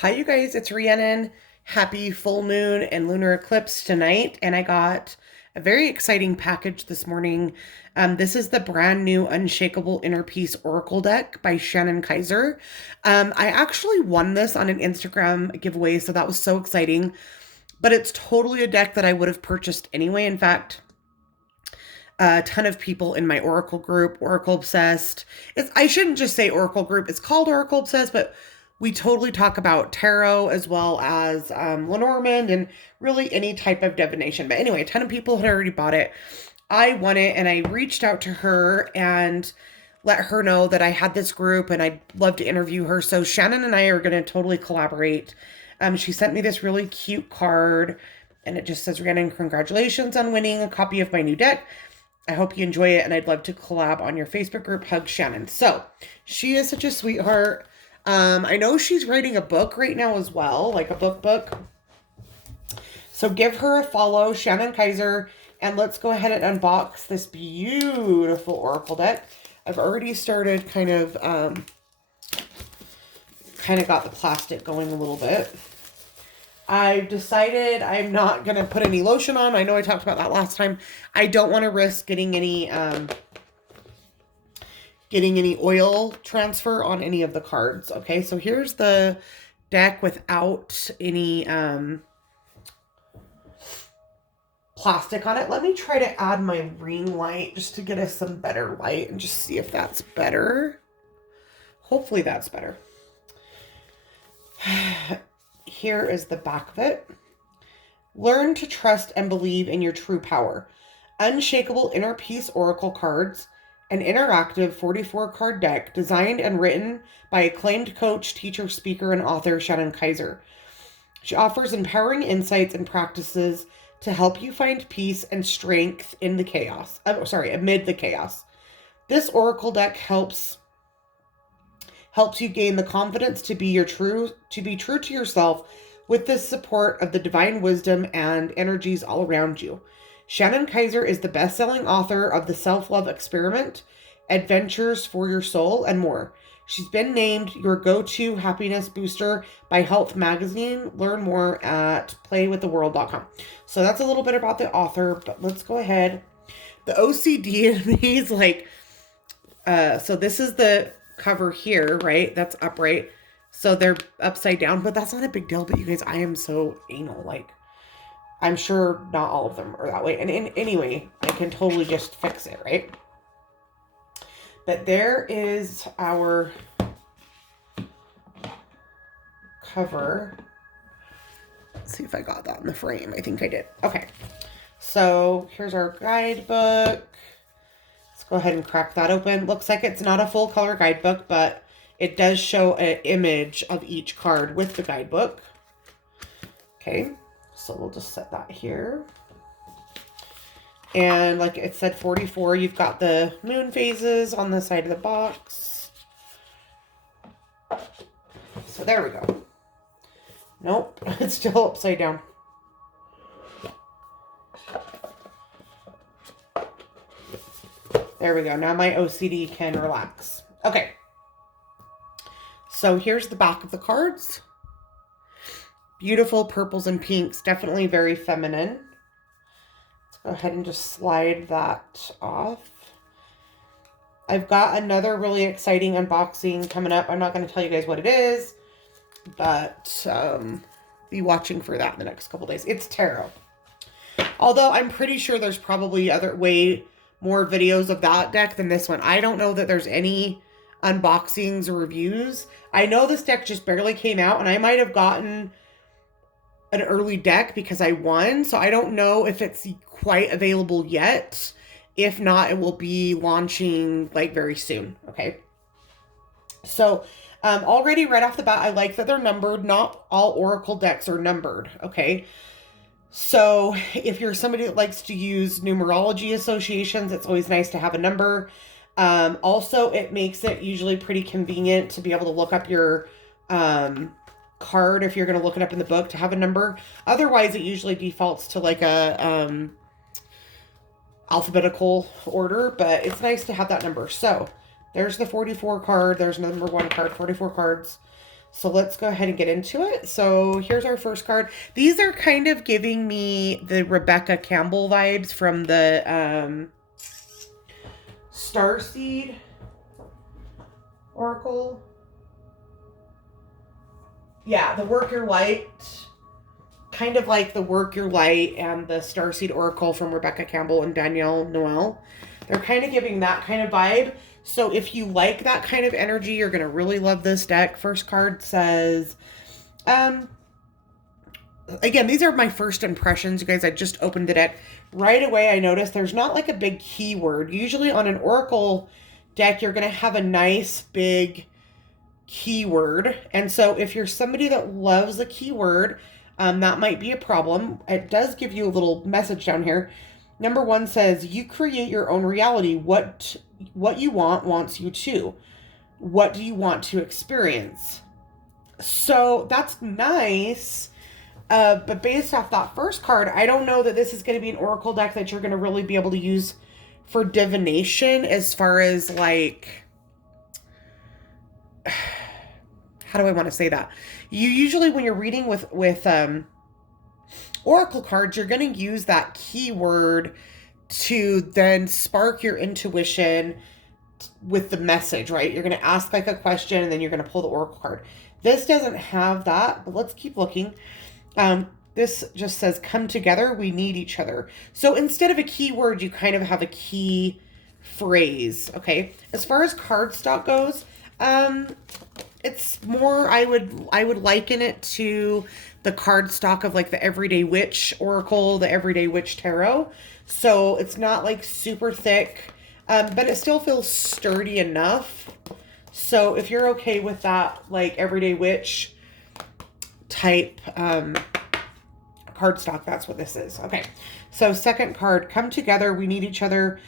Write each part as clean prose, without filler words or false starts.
Hi, you guys, it's Rhiannon. Happy full moon and lunar eclipse tonight. And I got a very exciting package this morning. This is the brand new Unshakable Inner Peace Oracle deck by Shannon Kaiser. I actually won this on an Instagram giveaway, so that was so exciting. But it's totally a deck that I would have purchased anyway. In fact, a ton of people in my Oracle group, Oracle Obsessed. I shouldn't just say Oracle group, it's called Oracle Obsessed, but we totally talk about tarot as well as Lenormand and really any type of divination. But anyway, a ton of people had already bought it. I won it and I reached out to her and let her know that I had this group and I'd love to interview her. So Shannon and I are going to totally collaborate. She sent me this really cute card and it just says, Rhiannon, congratulations on winning a copy of my new deck. I hope you enjoy it, and I'd love to collab on your Facebook group. Hug, Shannon. So she is such a sweetheart. I know she's writing a book right now as well, like a book. So give her a follow, Shannon Kaiser, and let's go ahead and unbox this beautiful Oracle deck. I've already started kind of got the plastic going a little bit. I've decided I'm not going to put any lotion on. I know I talked about that last time. I don't want to risk getting any oil transfer on any of the cards. Okay, so here's the deck without any plastic on it. Let me try to add my ring light just to get us some better light and just see if that's better. Hopefully that's better. Here is the back of it. Learn to trust and believe in your true power. Unshakable Inner Peace Oracle cards, an interactive 44-card deck designed and written by acclaimed coach, teacher, speaker, and author Shannon Kaiser. She offers empowering insights and practices to help you find peace and strength in the chaos. Amid the chaos. This Oracle deck helps you gain the confidence to be true to yourself with the support of the divine wisdom and energies all around you. Shannon Kaiser is the best-selling author of The Self-Love Experiment, Adventures for Your Soul, and more. She's been named your go-to happiness booster by Health Magazine. Learn more at playwiththeworld.com. So that's a little bit about the author, but let's go ahead. The OCD in me is like, so this is the cover here, right? That's upright. So they're upside down, but that's not a big deal. But you guys, I am so anal. Like, I'm sure not all of them are that way. And anyway, I can totally just fix it, right? But there is our cover. Let's see if I got that in the frame. I think I did. Okay. So here's our guidebook. Go ahead and crack that open. Looks like it's not a full color guidebook, but it does show an image of each card with the guidebook. Okay, so we'll just set that here. And like it said, 44, you've got the moon phases on the side of the box. So there we go. Nope, it's still upside down. There we go. Now my OCD can relax. Okay. So here's the back of the cards. Beautiful purples and pinks. Definitely very feminine. Let's go ahead and just slide that off. I've got another really exciting unboxing coming up. I'm not going to tell you guys what it is, but be watching for that in the next couple days. It's tarot. Although I'm pretty sure there's probably way more videos of that deck than this one. I don't know that there's any unboxings or reviews. I know this deck just barely came out and I might have gotten an early deck because I won. So I don't know if it's quite available yet. If not, it will be launching like very soon. Okay. So already right off the bat, I like that they're numbered. Not all Oracle decks are numbered. Okay. So if you're somebody that likes to use numerology associations, it's always nice to have a number. Also, it makes it usually pretty convenient to be able to look up your card if you're going to look it up in the book to have a number. Otherwise, it usually defaults to like a alphabetical order, but it's nice to have that number. So there's the 44 card. There's number 1 card, 44 cards. So let's go ahead and get into it. So here's our first card. These are kind of giving me the Rebecca Campbell vibes from the Starseed Oracle. Yeah, the Work Your Light. Kind of like the Work Your Light and the Starseed Oracle from Rebecca Campbell and Danielle Noel. They're kind of giving that kind of vibe. So if you like that kind of energy, you're going to really love this deck. First card says, again, these are my first impressions, you guys. I just opened the deck. Right away, I noticed there's not like a big keyword. Usually on an Oracle deck, you're going to have a nice big keyword. And so if you're somebody that loves a keyword, that might be a problem. It does give you a little message down here. Number 1 says, you create your own reality. What you want wants you to. What do you want to experience? So that's nice. But based off that first card, I don't know that this is going to be an Oracle deck that you're going to really be able to use for divination, as far as like, how do I want to say that? You usually, when you're reading with Oracle cards, you're going to use that keyword to then spark your intuition with the message, right? You're going to ask like a question and then you're going to pull the Oracle card. This doesn't have that, but let's keep looking. This just says, come together, we need each other. So instead of a keyword, you kind of have a key phrase, okay? As far as cardstock goes, it's more, I would liken it to the cardstock of like the Everyday Witch Oracle, the Everyday Witch Tarot. So it's not like super thick, but it still feels sturdy enough. So if you're okay with that, like Everyday Witch type cardstock, that's what this is. Okay, so second card, come together, we need each other.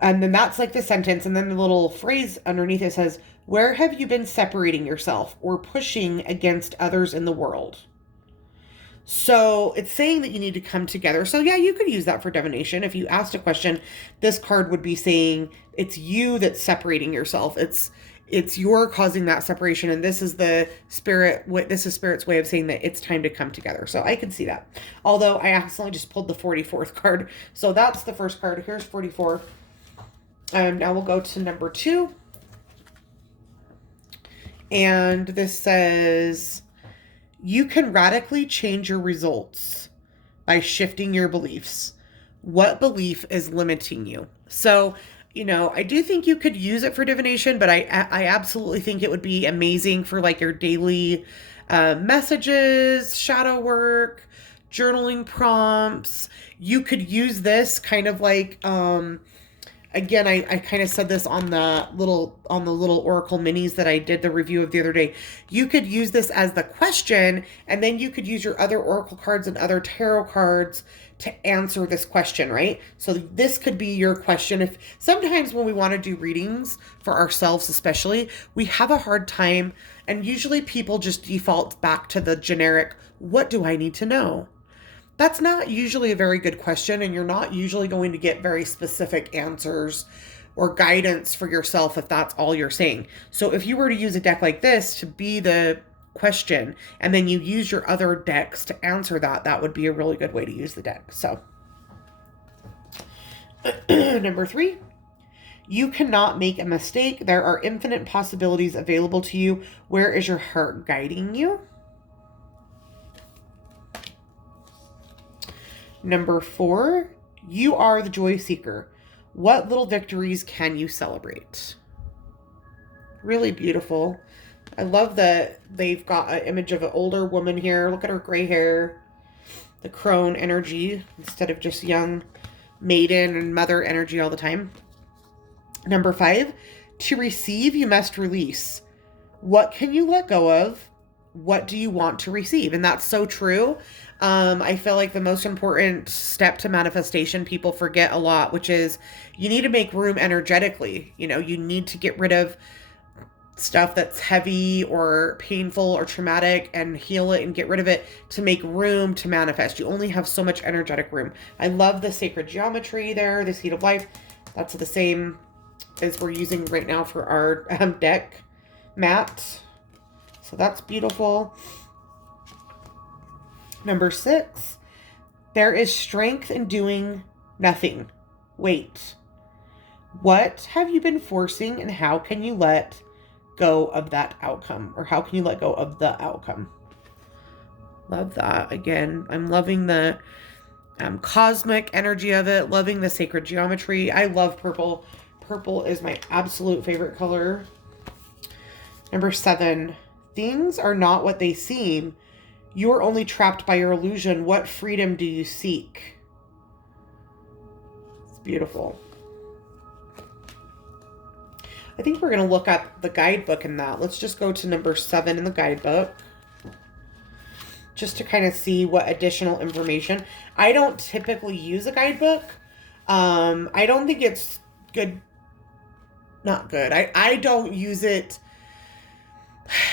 And then that's like the sentence, and then the little phrase underneath it says, where have you been separating yourself or pushing against others in the world? So it's saying that you need to come together. So yeah, you could use that for divination. If you asked a question, this card would be saying it's you that's separating yourself. It's you're causing that separation, and this is the spirit. This is Spirit's way of saying that it's time to come together. So I could see that. Although I accidentally just pulled the 44th card. So that's the first card. Here's 44. Now we'll go to number 2. And this says, you can radically change your results by shifting your beliefs. What belief is limiting you? So, you know, I do think you could use it for divination, but I absolutely think it would be amazing for like your daily messages, shadow work, journaling prompts. You could use this kind of like, again, I kind of said this on the little Oracle minis that I did the review of the other day. You could use this as the question, and then you could use your other Oracle cards and other tarot cards to answer this question, right? So this could be your question. If sometimes when we want to do readings for ourselves, especially, we have a hard time, and usually people just default back to the generic, what do I need to know? That's not usually a very good question, and you're not usually going to get very specific answers or guidance for yourself if that's all you're saying. So if you were to use a deck like this to be the question, and then you use your other decks to answer that, that would be a really good way to use the deck. So number 3, you cannot make a mistake. There are infinite possibilities available to you. Where is your heart guiding you? Number 4, you are the joy seeker. What little victories can you celebrate? Really beautiful. I love that they've got an image of an older woman here. Look at her gray hair. The crone energy instead of just young maiden and mother energy all the time. Number 5, to receive, you must release. What can you let go of? What do you want to receive? And that's so true. I feel like the most important step to manifestation people forget a lot, which is you need to make room energetically. You know, you need to get rid of stuff that's heavy or painful or traumatic and heal it and get rid of it to make room to manifest. You only have so much energetic room. I love the sacred geometry there, the seed of life. That's the same as we're using right now for our deck mat. So that's beautiful. Number 6, there is strength in doing nothing. Wait. What have you been forcing, and how can you let go of that outcome? Or how can you let go of the outcome? Love that. Again, I'm loving the cosmic energy of it, loving the sacred geometry. I love purple. Purple is my absolute favorite color. Number 7, things are not what they seem. You're only trapped by your illusion. What freedom do you seek? It's beautiful. I think we're going to look at the guidebook in that. Let's just go to number 7 in the guidebook, just to kind of see what additional information. I don't typically use a guidebook. I don't think it's good. Not good. I don't use it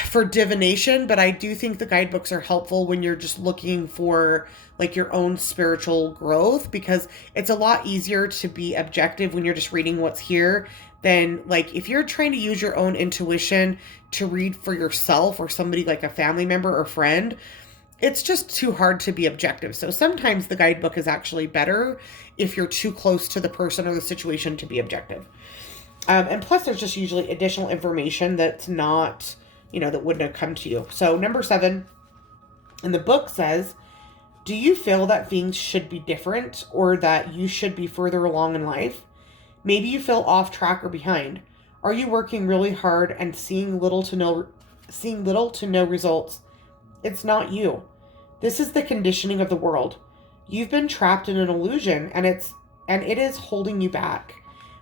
for divination, but I do think the guidebooks are helpful when you're just looking for like your own spiritual growth, because it's a lot easier to be objective when you're just reading what's here than like if you're trying to use your own intuition to read for yourself or somebody like a family member or friend. It's just too hard to be objective. So sometimes the guidebook is actually better if you're too close to the person or the situation to be objective. And plus there's just usually additional information that's not, that wouldn't have come to you. So number 7 in the book says, do you feel that things should be different or that you should be further along in life? Maybe you feel off track or behind. Are you working really hard and seeing little to no results? It's not you. This is the conditioning of the world. You've been trapped in an illusion and it is holding you back.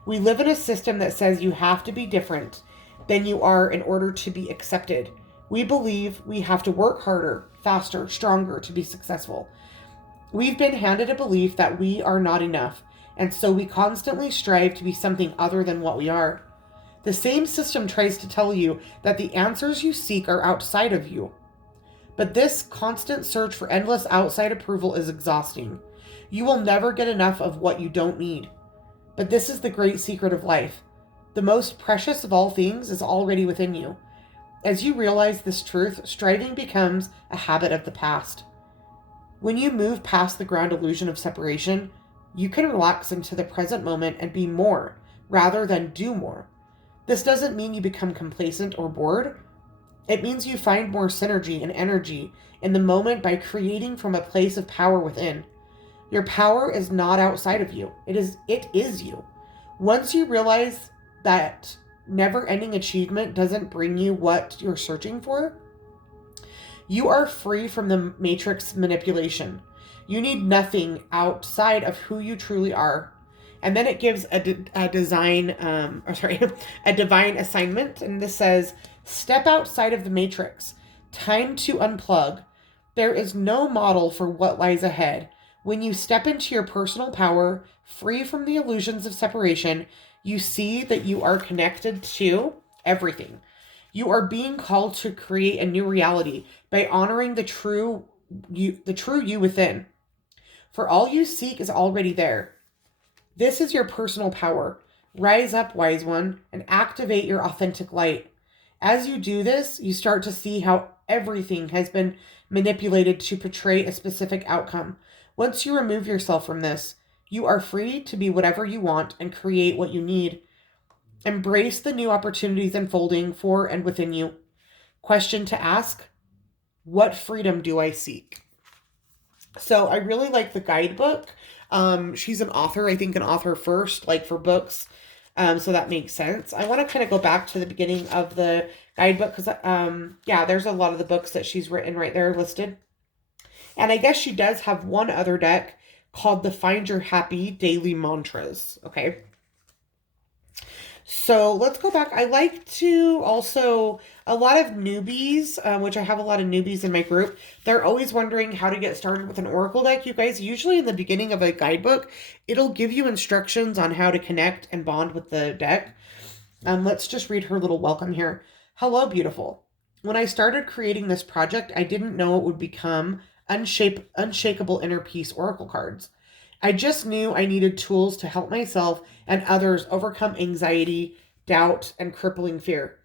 We live in a system that says you have to be different than you are in order to be accepted. We believe we have to work harder, faster, stronger to be successful. We've been handed a belief that we are not enough, and so we constantly strive to be something other than what we are. The same system tries to tell you that the answers you seek are outside of you. But this constant search for endless outside approval is exhausting. You will never get enough of what you don't need. But this is the great secret of life. The most precious of all things is already within you. As you realize this truth, striving becomes a habit of the past. When you move past the ground illusion of separation, you can relax into the present moment and be more, rather than do more. This doesn't mean you become complacent or bored. It means you find more synergy and energy in the moment by creating from a place of power within. Your power is not outside of you. It is you. Once you realize that never-ending achievement doesn't bring you what you're searching for, you are free from the matrix manipulation. You need nothing outside of who you truly are. And then it gives a divine assignment. And this says, step outside of the matrix. Time to unplug. There is no model for what lies ahead. When you step into your personal power, free from the illusions of separation, you see that you are connected to everything. You are being called to create a new reality by honoring the true you within. For all you seek is already there. This is your personal power. Rise up, wise one, and activate your authentic light. As you do this, you start to see how everything has been manipulated to portray a specific outcome. Once you remove yourself from this, you are free to be whatever you want and create what you need. Embrace the new opportunities unfolding for and within you. Question to ask, what freedom do I seek? So I really like the guidebook. She's an author, I think an author first, like for books. So that makes sense. I want to kind of go back to the beginning of the guidebook because, there's a lot of the books that she's written right there listed. And I guess she does have one other deck called the Find Your Happy Daily Mantras. Okay. So let's go back. I like to also, a lot of newbies, which I have a lot of newbies in my group, they're always wondering how to get started with an oracle deck. You guys, usually in the beginning of a guidebook, it'll give you instructions on how to connect and bond with the deck. Let's just read her little welcome here. Hello, beautiful. When I started creating this project, I didn't know it would become Unshakable Inner Peace Oracle cards. I just knew I needed tools to help myself and others overcome anxiety, doubt, and crippling fear.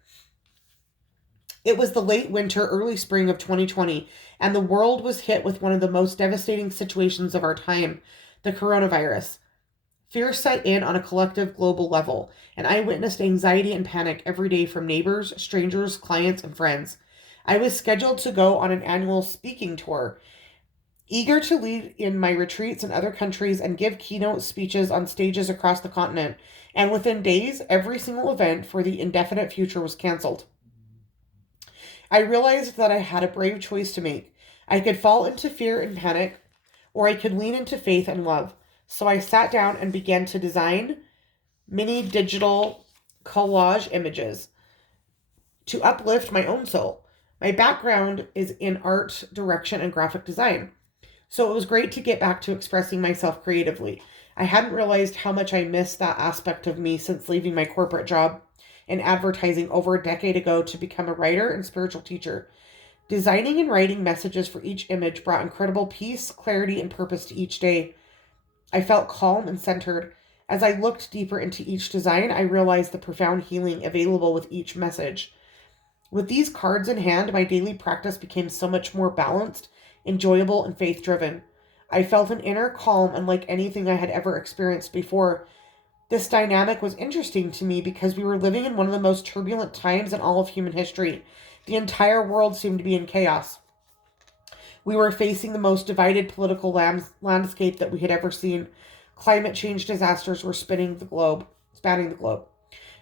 It was the late winter, early spring of 2020, and the world was hit with one of the most devastating situations of our time, the coronavirus. Fear set in on a collective global level, and I witnessed anxiety and panic every day from neighbors, strangers, clients, and friends. I was scheduled to go on an annual speaking tour, eager to lead in my retreats in other countries and give keynote speeches on stages across the continent. And within days, every single event for the indefinite future was canceled. I realized that I had a brave choice to make. I could fall into fear and panic, or I could lean into faith and love. So I sat down and began to design mini digital collage images to uplift my own soul. My background is in art, direction, and graphic design. So it was great to get back to expressing myself creatively. I hadn't realized how much I missed that aspect of me since leaving my corporate job in advertising over a decade ago to become a writer and spiritual teacher. Designing and writing messages for each image brought incredible peace, clarity, and purpose to each day. I felt calm and centered. As I looked deeper into each design, I realized the profound healing available with each message. With these cards in hand, my daily practice became so much more balanced, enjoyable, and faith-driven. I felt an inner calm unlike anything I had ever experienced before. This dynamic was interesting to me because we were living in one of the most turbulent times in all of human history. The entire world seemed to be in chaos. We were facing the most divided political landscape that we had ever seen. Climate change disasters were spanning the globe.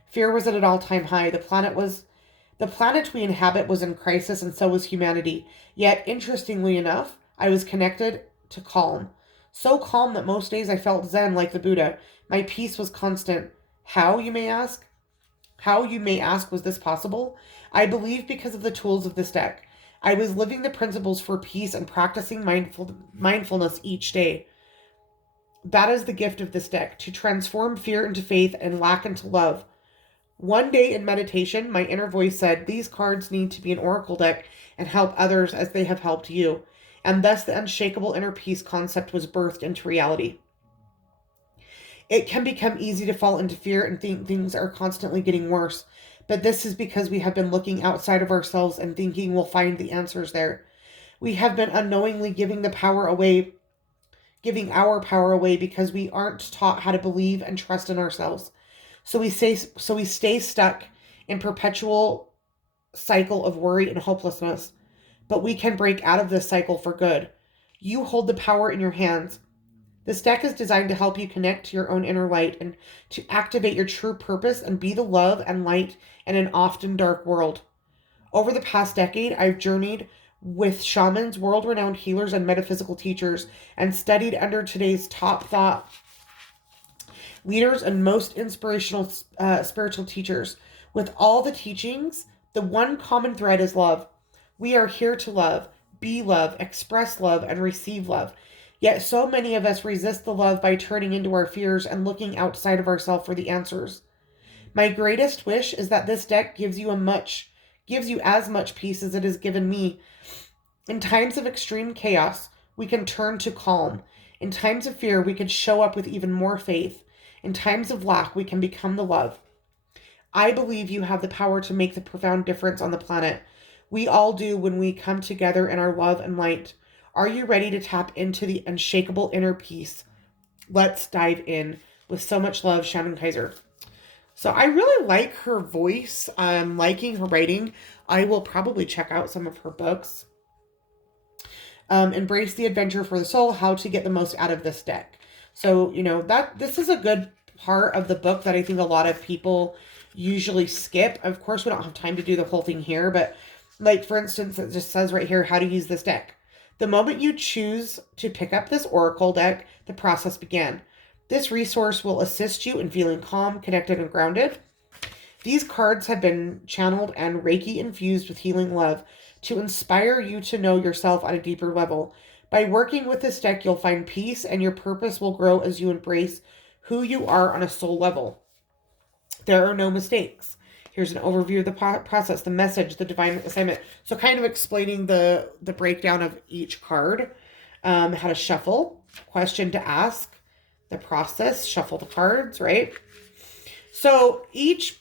Fear was at an all-time high. The planet we inhabit was in crisis, and so was humanity. Yet, interestingly enough, I was connected to calm. So calm that most days I felt zen like the Buddha. My peace was constant. How, you may ask? How, you may ask, was this possible? I believe because of the tools of this deck. I was living the principles for peace and practicing mindfulness each day. That is the gift of this deck, to transform fear into faith and lack into love. One day in meditation, my inner voice said, these cards need to be an oracle deck and help others as they have helped you. And thus the unshakable inner peace concept was birthed into reality. It can become easy to fall into fear and think things are constantly getting worse. But this is because we have been looking outside of ourselves and thinking we'll find the answers there. We have been unknowingly giving our power away because we aren't taught how to believe and trust in ourselves. So we stay stuck in perpetual cycle of worry and hopelessness. But we can break out of this cycle for good. You hold the power in your hands. This deck is designed to help you connect to your own inner light and to activate your true purpose and be the love and light in an often dark world. Over the past decade, I've journeyed with shamans, world-renowned healers, and metaphysical teachers, and studied under today's top thought leaders and most inspirational spiritual teachers. With all the teachings, the one common thread is love. We are here to love, be love, express love, and receive love. Yet so many of us resist the love by turning into our fears and looking outside of ourselves for the answers. My greatest wish is that this deck gives you as much peace as it has given me. In times of extreme chaos, we can turn to calm. In times of fear, we can show up with even more faith. In times of lack, we can become the love. I believe you have the power to make the profound difference on the planet. We all do when we come together in our love and light. Are you ready to tap into the unshakable inner peace? Let's dive in. With so much love, Shannon Kaiser. So I really like her voice. I'm liking her writing. I will probably check out some of her books. Embrace the Adventure for the Soul, How to Get the Most Out of This Deck. So, this is a good part of the book that I think a lot of people usually skip. Of course, we don't have time to do the whole thing here, but like, for instance, it just says right here how to use this deck. The moment you choose to pick up this oracle deck, the process began. This resource will assist you in feeling calm, connected, and grounded. These cards have been channeled and Reiki infused with healing love to inspire you to know yourself on a deeper level. By working with this deck, you'll find peace and your purpose will grow as you embrace who you are on a soul level. There are no mistakes. Here's an overview of the process, the message, the divine assignment. So kind of explaining the breakdown of each card, how to shuffle, question to ask, the process, shuffle the cards, right? So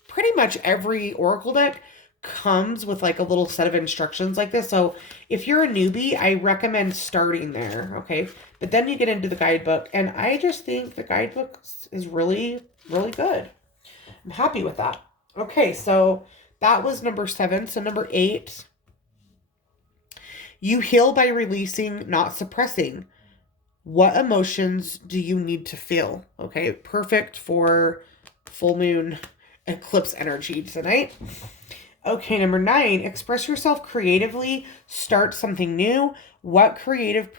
pretty much every oracle deck comes with like a little set of instructions like this. So if you're a newbie, I recommend starting there, okay? But then you get into the guidebook, and I just think the guidebook is really, really good. I'm happy with that. Okay, so that was number 7. So number 8, you heal by releasing, not suppressing. What emotions do you need to feel? Okay, perfect for full moon eclipse energy tonight. Okay, number 9, express yourself creatively, start something new. What creative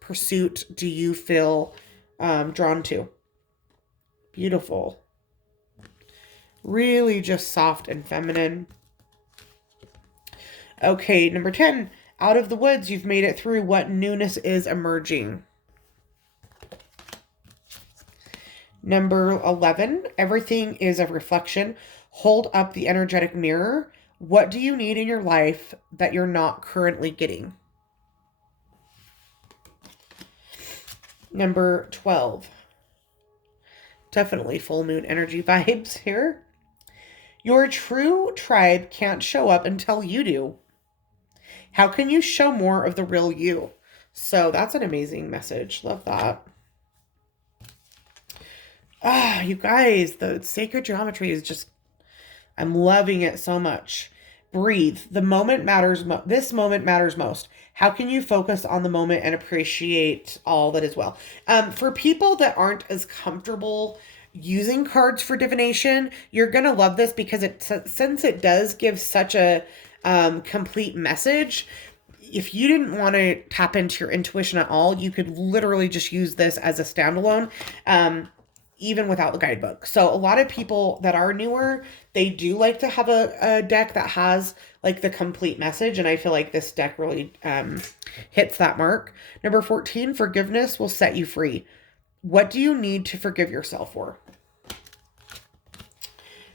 pursuit do you feel drawn to? Beautiful. Really just soft and feminine. Okay, number 10, out of the woods, you've made it through. What newness is emerging? Number 11, everything is a reflection. Hold up the energetic mirror. What do you need in your life that you're not currently getting? Number 12, definitely full moon energy vibes here. Your true tribe can't show up until you do. How can you show more of the real you? So that's an amazing message. Love that. Ah, you guys, the sacred geometry is just, I'm loving it so much. Breathe. The moment matters. This moment matters most. How can you focus on the moment and appreciate all that is well? For people that aren't as comfortable using cards for divination, you're going to love this because since it does give such a complete message. If you didn't want to tap into your intuition at all, you could literally just use this as a standalone. Even without the guidebook. So a lot of people that are newer, they do like to have a deck that has like the complete message. And I feel like this deck really hits that mark. Number 14, forgiveness will set you free. What do you need to forgive yourself for?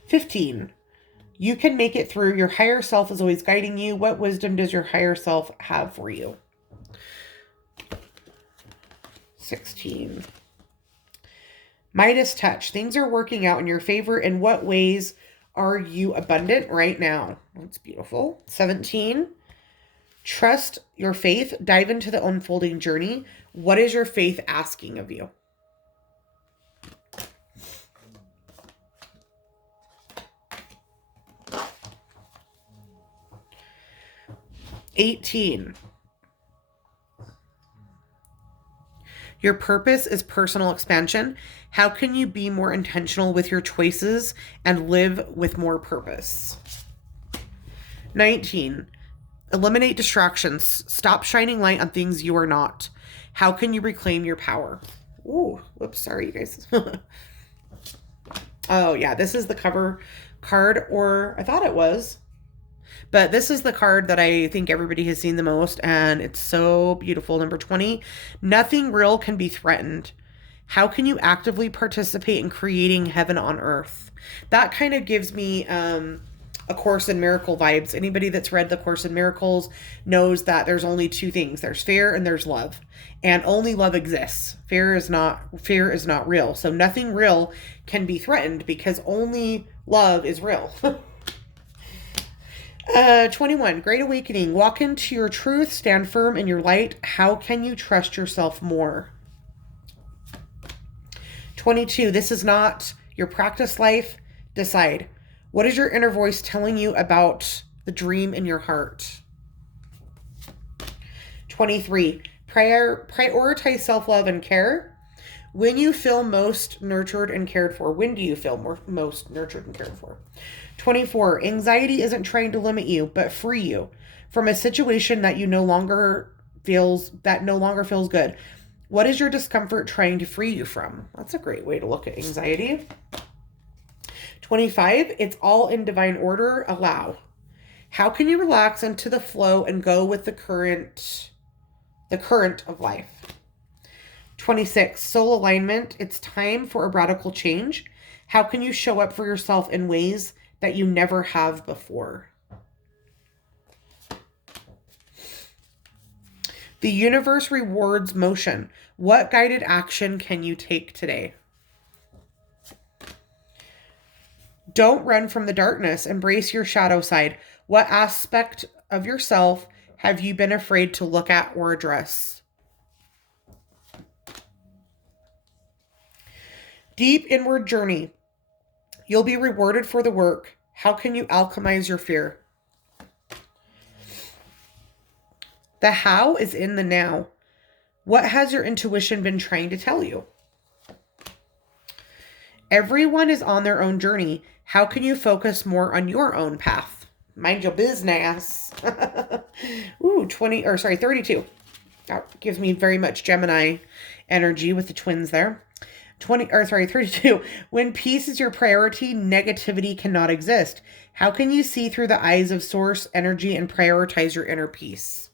15, you can make it through. Your higher self is always guiding you. What wisdom does your higher self have for you? 16, Midas touch. Things are working out in your favor. In what ways are you abundant right now? That's beautiful. 17, trust your faith. Dive into the unfolding journey. What is your faith asking of you? 18, your purpose is personal expansion. How can you be more intentional with your choices and live with more purpose? 19, eliminate distractions. Stop shining light on things you are not. How can you reclaim your power? Ooh, whoops, sorry, you guys. Oh, yeah, this is the cover card, or I thought it was. But this is the card that I think everybody has seen the most, and it's so beautiful. Number 20, nothing real can be threatened. How can you actively participate in creating heaven on earth? That kind of gives me A Course in Miracle vibes. Anybody that's read the Course in Miracles knows that there's only 2 things. There's fear and there's love. And only love exists. Fear is not real. So nothing real can be threatened because only love is real. 21, Great Awakening. Walk into your truth, stand firm in your light. How can you trust yourself more? 22, this is not your practice life. Decide. What is your inner voice telling you about the dream in your heart? 23, prioritize self-love and care. When you feel most nurtured and cared for. When do you feel most nurtured and cared for? 24, anxiety isn't trying to limit you, but free you from a situation that no longer feels good. What is your discomfort trying to free you from? That's a great way to look at anxiety. 25, it's all in divine order. Allow. How can you relax into the flow and go with the current of life? 26, soul alignment. It's time for a radical change. How can you show up for yourself in ways that you never have before? The universe rewards motion. What guided action can you take today? Don't run from the darkness. Embrace your shadow side. What aspect of yourself have you been afraid to look at or address? Deep inward journey. You'll be rewarded for the work. How can you alchemize your fear? The how is in the now. What has your intuition been trying to tell you? Everyone is on their own journey. How can you focus more on your own path? Mind your business. Ooh, 32. That gives me very much Gemini energy with the twins there. 32. When peace is your priority, negativity cannot exist. How can you see through the eyes of source energy and prioritize your inner peace?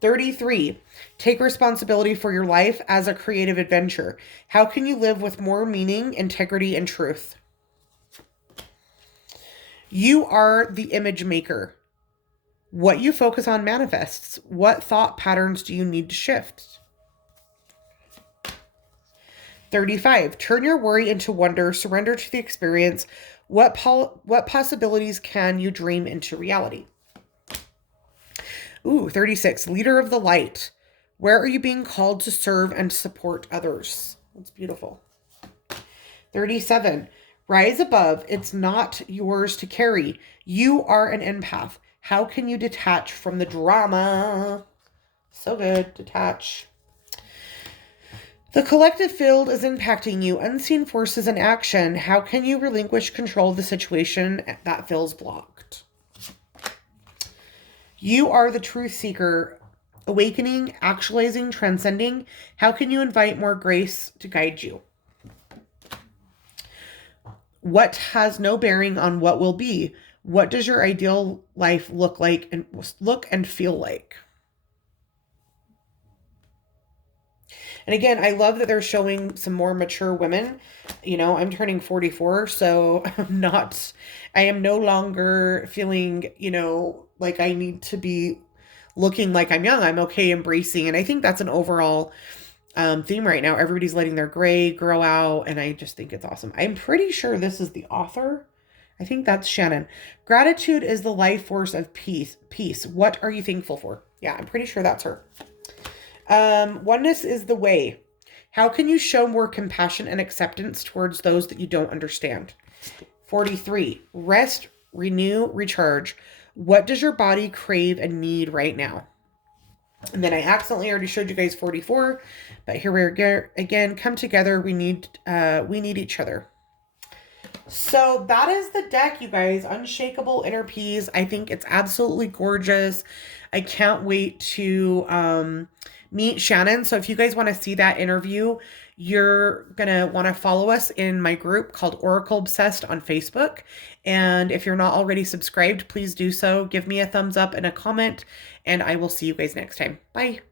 33. Take responsibility for your life as a creative adventure. How can you live with more meaning, integrity, and truth? You are the image maker. What you focus on manifests. What thought patterns do you need to shift? 35. Turn your worry into wonder. Surrender to the experience. What possibilities can you dream into reality? Ooh, 36. Leader of the light. Where are you being called to serve and support others? That's beautiful. 37. Rise above. It's not yours to carry. You are an empath. How can you detach from the drama? So good. Detach. The collective field is impacting you. Unseen forces in action. How can you relinquish control of the situation that feels blocked? You are the truth seeker. Awakening, actualizing, transcending. How can you invite more grace to guide you? What has no bearing on what will be? What does your ideal life look and feel like? And again, I love that they're showing some more mature women. You know, I'm turning 44, so I am no longer feeling, like I need to be looking like I'm young. I'm okay embracing. And I think that's an overall theme right now. Everybody's letting their gray grow out. And I just think it's awesome. I'm pretty sure this is the author. I think that's Shannon. Gratitude is the life force of peace. What are you thankful for? Yeah, I'm pretty sure that's her. Oneness is the way. How can you show more compassion and acceptance towards those that you don't understand? 43. Rest, renew, recharge. What does your body crave and need right now? And then I accidentally already showed you guys 44, but here we are again. Come together. We need each other. So that is the deck, you guys. Unshakable Inner Peace. I think it's absolutely gorgeous. I can't wait to meet Shannon. So if you guys want to see that interview, you're going to want to follow us in my group called Oracle Obsessed on Facebook. And if you're not already subscribed, please do so. Give me a thumbs up and a comment, and I will see you guys next time. Bye.